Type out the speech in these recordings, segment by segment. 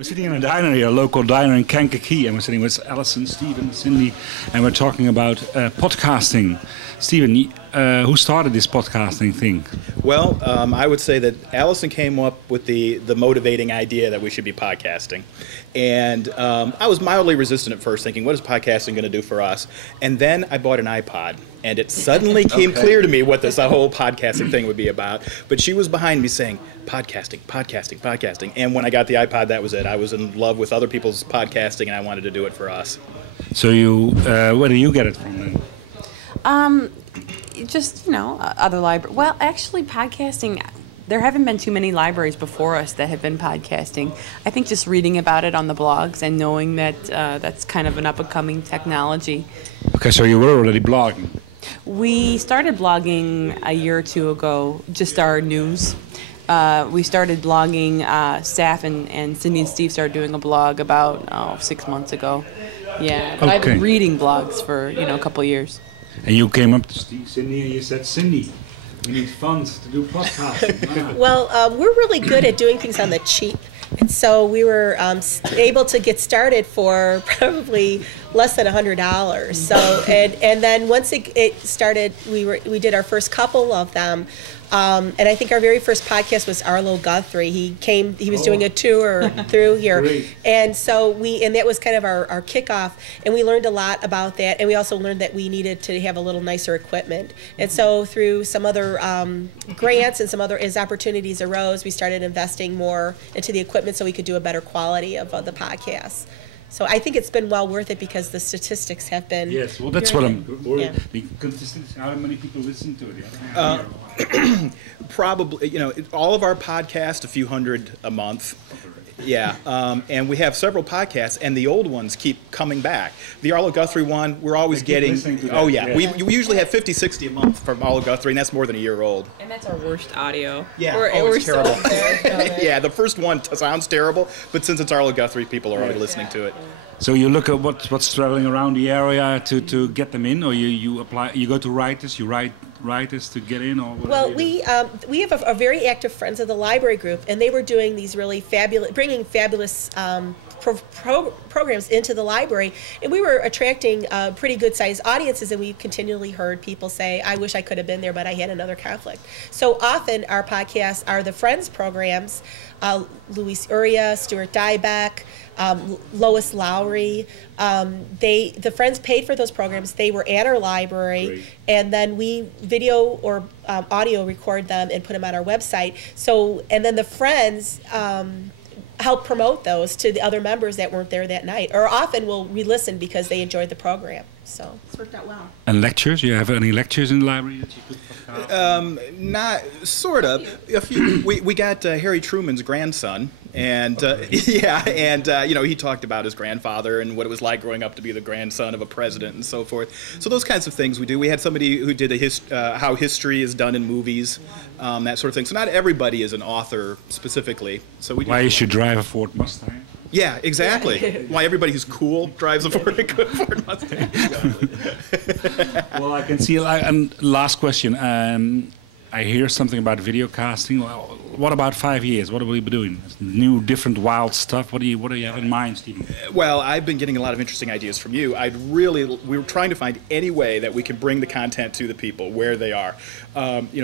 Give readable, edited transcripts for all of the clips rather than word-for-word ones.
We're sitting in a diner here, a local diner in Kankakee, and we're sitting with Allison, Stephen, Cindy, and we're talking about podcasting. Stephen, who started this podcasting thing? Well, I would say that Allison came up with the motivating idea that we should be podcasting. And I was mildly resistant at first, thinking, what is podcasting going to do for us? And then I bought an iPod, and it suddenly came clear to me what this whole podcasting thing would be about. But she was behind me saying, podcasting, podcasting, podcasting. And when I got the iPod, that was it. I was in love with other people's podcasting, and I wanted to do it for us. So where do you get it from then? Just, other libraries. Well, actually, podcasting, there haven't been too many libraries before us that have been podcasting. I think just reading about it on the blogs and knowing that that's kind of an up-and-coming technology. Okay, so you were already blogging. We started blogging a year or two ago, just our news. We started blogging, Staff and Cindy and Steve started doing a blog about 6 months ago. Yeah, but I've been reading blogs for, a couple of years. And you came up to Cindy and you said, Cindy, we need funds to do podcasting. Well, we're really good at doing things on the cheap. And so we were able to get started for probably less than $100. So and then once it started, we did our first couple of them. And I think our very first podcast was Arlo Guthrie. He was doing a tour through here. Great. And so and that was kind of our kickoff. And we learned a lot about that. And we also learned that we needed to have a little nicer equipment. And so through some other grants and as opportunities arose, we started investing more into the equipment so we could do a better quality of the podcasts. So I think it's been well worth it because the statistics have been... Yes, well, that's what I'm worried. The statistics, how many people listen to it? Probably, all of our podcasts, a few hundred a month. Yeah, and we have several podcasts, and the old ones keep coming back. The Arlo Guthrie one, we're always getting... Oh, yeah. We usually have 50, 60 a month from Arlo Guthrie, and that's more than a year old. And that's our worst audio. Yeah, it's terrible. Yeah, the first one sounds terrible, but since it's Arlo Guthrie, people are already listening to it. So you look at what's traveling around the area to get them in, or you apply? You go to writers, you write writers to get in, or whatever. Well, we have a very active Friends of the Library group, and they were doing these really bringing fabulous programs into the library, and we were attracting pretty good sized audiences, and we continually heard people say, I wish I could have been there, but I had another conflict. So often our podcasts are the Friends programs, Luis Uria, Stuart Dybeck, Lois Lowry. The Friends paid for those programs. They were at our library. Great. And then we video or audio record them and put them on our website. So, and then the Friends help promote those to the other members that weren't there that night, or often will re-listen because they enjoyed the program. So it's worked out well. And lectures? You have any lectures in the library that you could not sort of. A few. We got Harry Truman's grandson, and he talked about his grandfather and what it was like growing up to be the grandson of a president and so forth. So those kinds of things we do. We had somebody who did how history is done in movies, that sort of thing. So not everybody is an author specifically. So why you should drive a Ford Mustang? Yeah, exactly. Why everybody who's cool drives a Ford Mustang. Well, I can see. And last question. I hear something about video casting. Well, what about 5 years? What will we be doing? New, different, wild stuff. What do you have in mind, Stephen? Well, I've been getting a lot of interesting ideas from you. We were trying to find any way that we can bring the content to the people where they are.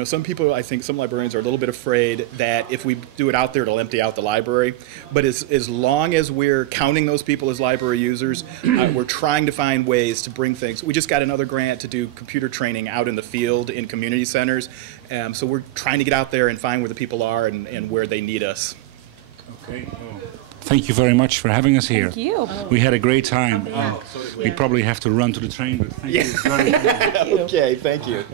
Some people, I think, some librarians are a little bit afraid that if we do it out there, it'll empty out the library. But as long as we're counting those people as library users, we're trying to find ways to bring things. We just got another grant to do computer training out in the field in community centers. So we're trying to get out there and find where the people are and where they need us. Okay. Well, thank you very much for having us here. Thank you. We had a great time. We probably have to run to the train, but thank you very much. Okay, thank you.